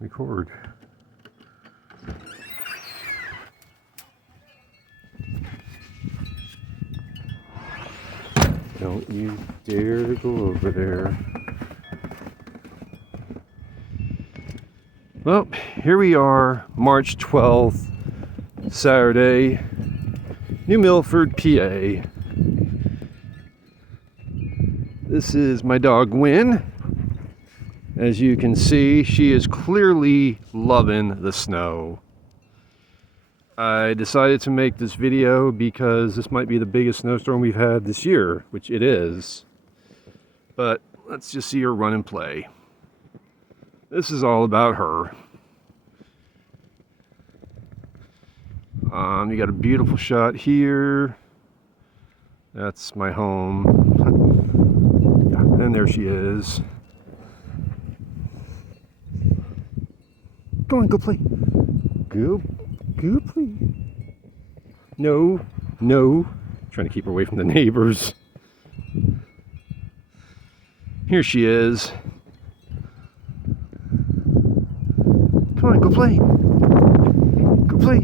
record. Don't you dare to go over there. Well, here we are, March 12th, Saturday, New Milford, PA. This is my dog Gwen. As you can see, she is clearly loving the snow. I decided to make this video because this might be the biggest snowstorm we've had this year, which it is. But let's just see her run and play. This is all about her. You got a beautiful shot here. That's my home. Yeah, and there she is. Go on, go play. Go play. No. Trying to keep her away from the neighbors. Here she is. Come on, go play. Go play.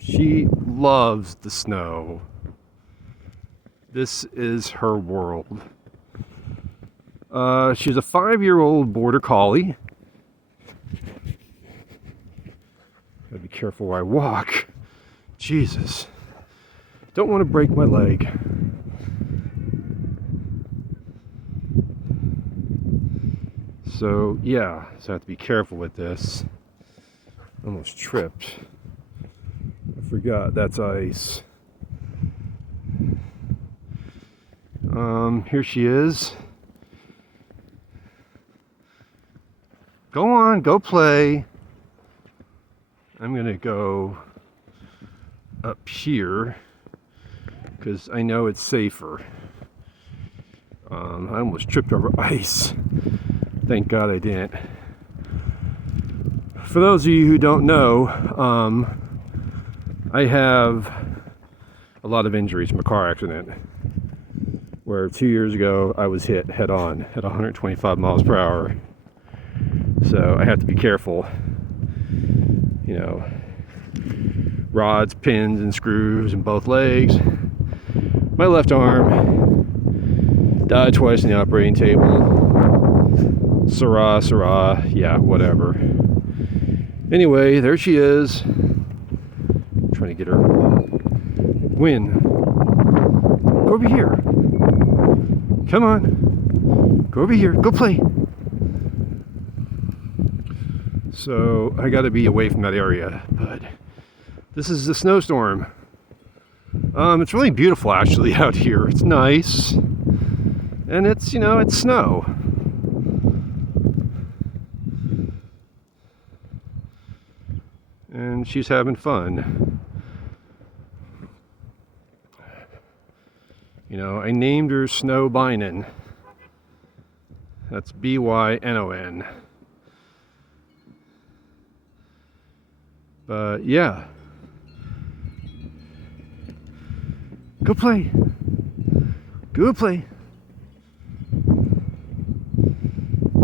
She loves the snow. This is her world. She's a 5-year-old border collie. Gotta be careful where I walk. Jesus. Don't want to break my leg. So, yeah, so I have to be careful with this. Almost tripped. I forgot that's ice. Here she is. Go on, go play. I'm gonna go up here because I know it's safer. I almost tripped over ice. Thank God I didn't. For those of you who don't know, I have a lot of injuries from a car accident where 2 years ago I was hit head on at 125 miles per hour. So I have to be careful. You know, rods, pins, and screws in both legs. My left arm died twice on the operating table. Syrah, yeah, whatever. Anyway, there she is. I'm trying to get her. Gwen, go over here. Come on. Go over here. Go play. So I got to be away from that area, but this is the snowstorm. It's really beautiful actually out here. It's nice, and it's, you know, it's snow. And she's having fun. You know, I named her Snow Bynon. That's B-Y-N-O-N. But yeah. Go play. Go play.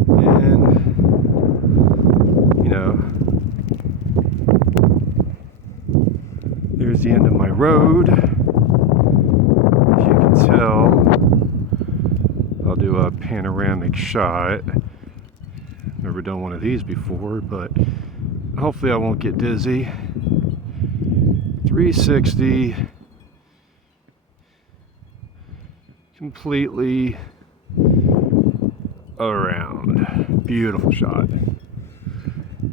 And, you know, there's the end of my road. As you can tell, I'll do a panoramic shot. Never done one of these before, but hopefully I won't get dizzy. 360. Completely around. Beautiful shot.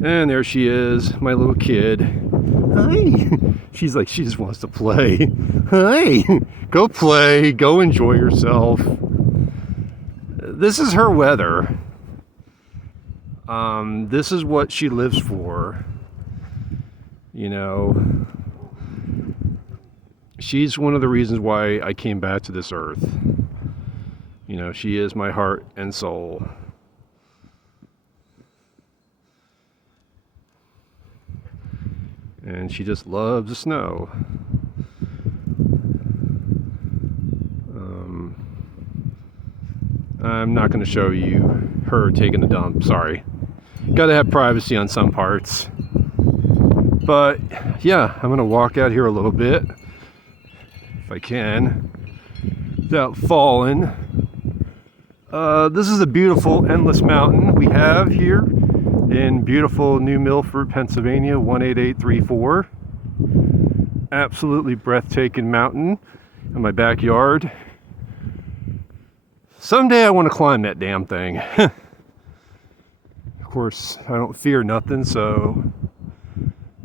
And there she is, my little kid. Hi. She's like, she just wants to play. Hi. Go play. Go enjoy yourself. This is her weather. This is what she lives for. You know, she's one of the reasons why I came back to this earth. You know, she is my heart and soul. And she just loves the snow. I'm not going to show you her taking the dump, sorry. Gotta have privacy on some parts. But yeah, I'm going to walk out here a little bit, if I can, without falling. This is a beautiful endless mountain we have here in beautiful New Milford, Pennsylvania, 18834. Absolutely breathtaking mountain in my backyard. Someday I want to climb that damn thing. Of course, I don't fear nothing, so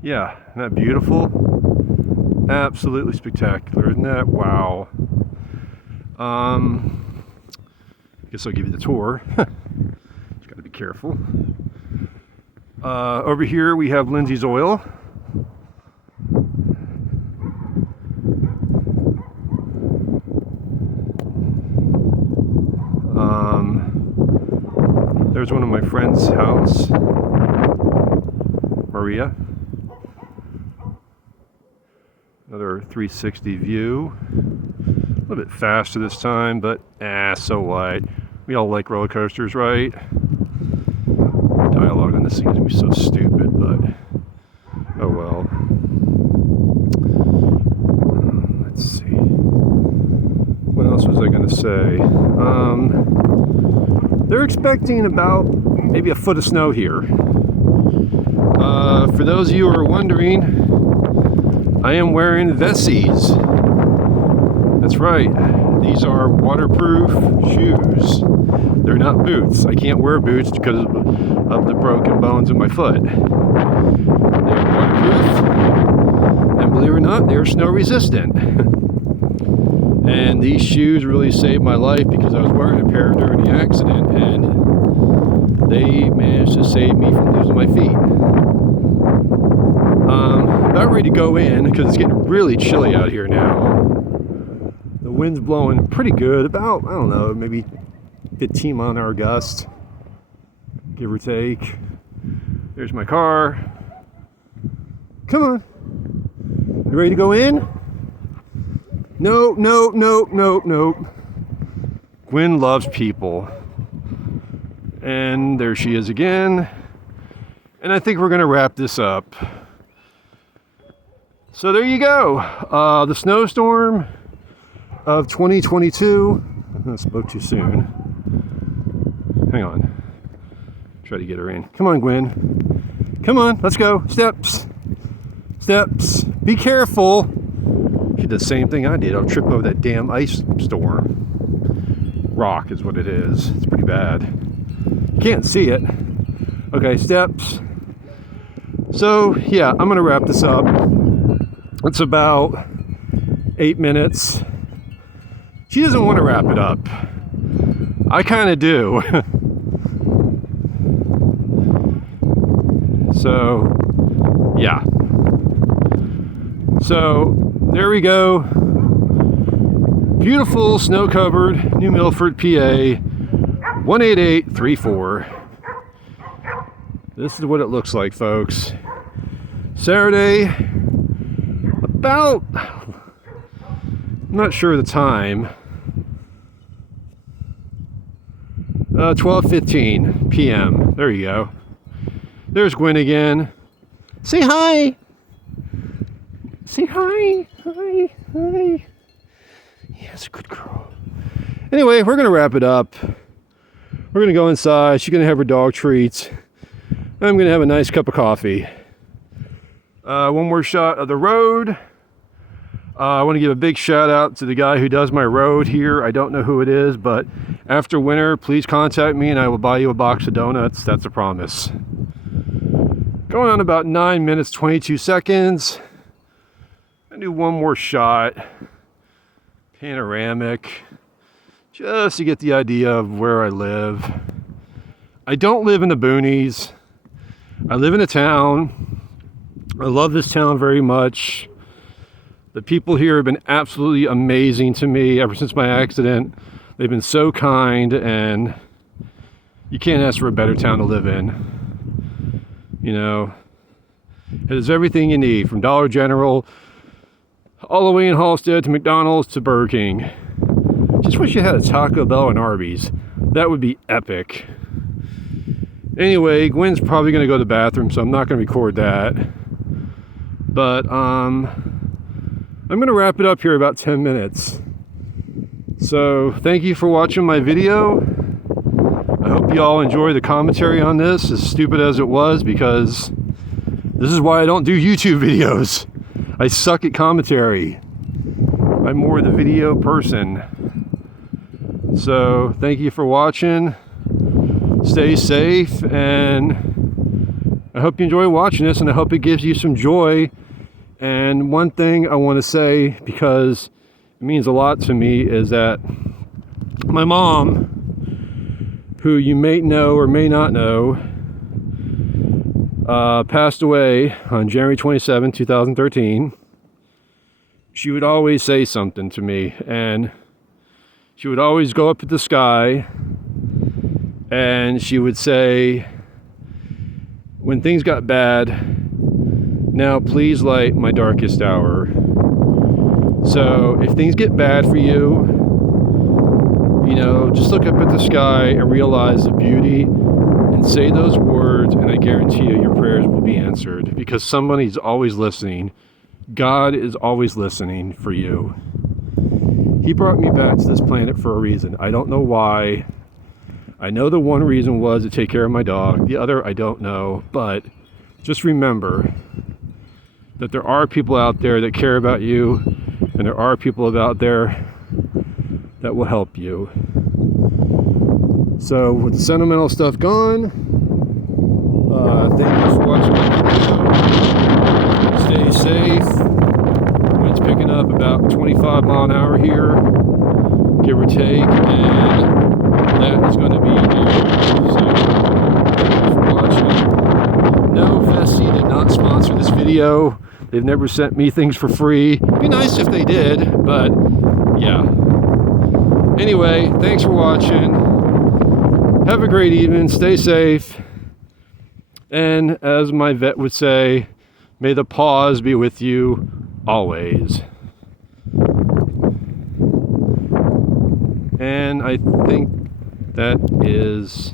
yeah, isn't that beautiful? Absolutely spectacular, isn't that? Wow. I guess I'll give you the tour. Just got to be careful. Over here we have Lindsay's Oil. There's one of my friend's house, Maria. Another 360 view. A little bit faster this time, but so what? We all like roller coasters, right? The dialogue on this thing is gonna be so stupid, but oh well. Let's see. What else was I gonna say? They're expecting about maybe a foot of snow here. For those of you who are wondering, I am wearing Vessies. That's right. These are waterproof shoes. They're not boots. I can't wear boots because of the broken bones in my foot. They're waterproof. And believe it or not, they're snow resistant. And these shoes really saved my life because I was wearing a pair during the accident and they managed to save me from losing my feet. About ready to go in because it's getting really chilly out here now. The wind's blowing pretty good, about, I don't know, maybe 15 mile an hour gust, give or take. There's my car. Come on. You ready to go in? No. Gwen loves people. And there she is again. And I think we're going to wrap this up. So there you go. The snowstorm of 2022. I spoke too soon. Hang on. Try to get her in. Come on, Gwen. Come on, let's go. Steps. Be careful. She did the same thing I did. I'll trip over that damn ice storm. Rock is what it is. It's pretty bad. You can't see it. Okay, steps. So, yeah, I'm going to wrap this up. It's about 8 minutes. She doesn't want to wrap it up. I kind of do. So, yeah. So, there we go. Beautiful snow-covered New Milford, PA, 18834. This is what it looks like, folks. Saturday, about, I'm not sure the time, 12:15 p.m. There you go. There's Gwen again. Say hi. Say hi. Hi. Yes, good girl. Anyway, we're going to wrap it up. We're going to go inside. She's going to have her dog treats. I'm going to have a nice cup of coffee. One more shot of the road. I want to give a big shout out to the guy who does my road here. I don't know who it is, but after winter, please contact me and I will buy you a box of donuts. That's a promise. Going on about 9 minutes, 22 seconds. I do one more shot. Panoramic. Just to get the idea of where I live. I don't live in the boonies. I live in a town. I love this town very much. The people here have been absolutely amazing to me ever since my accident. They've been so kind, and you can't ask for a better town to live in. You know, it has everything you need, from Dollar General all the way in Halstead to McDonald's to Burger King. Just wish you had a Taco Bell and Arby's. That would be epic. Anyway, Gwen's probably going to go to the bathroom, so I'm not going to record that. But I'm going to wrap it up here about 10 minutes. So thank you for watching my video. I hope you all enjoy the commentary on this, as stupid as it was, because this is why I don't do YouTube videos. I suck at commentary. I'm more the video person. So thank you for watching. Stay safe, and I hope you enjoy watching this, and I hope it gives you some joy. And one thing I want to say, because it means a lot to me, is that my mom, who you may know or may not know, passed away on January 27, 2013. She would always say something to me, and she would always go up at the sky, and she would say, when things got bad, now please light my darkest hour. So if things get bad for you, you know, just look up at the sky and realize the beauty and say those words, and I guarantee you your prayers will be answered, because somebody's always listening. God is always listening for you. He brought me back to this planet for a reason. I don't know why. I know the one reason was to take care of my dog. The other, I don't know. But just remember that there are people out there that care about you, and there are people out there that will help you. So with the sentimental stuff gone, thank you for watching my video. Stay safe. Wind's picking up about 25 mile an hour here, give or take, and that is going to be here. So thank you for watching. No, Vessi did not sponsor this video. They've never sent me things for free. It'd be nice if they did, but yeah. Anyway, thanks for watching. Have a great evening. Stay safe. And as my vet would say, may the pause be with you always. And I think that is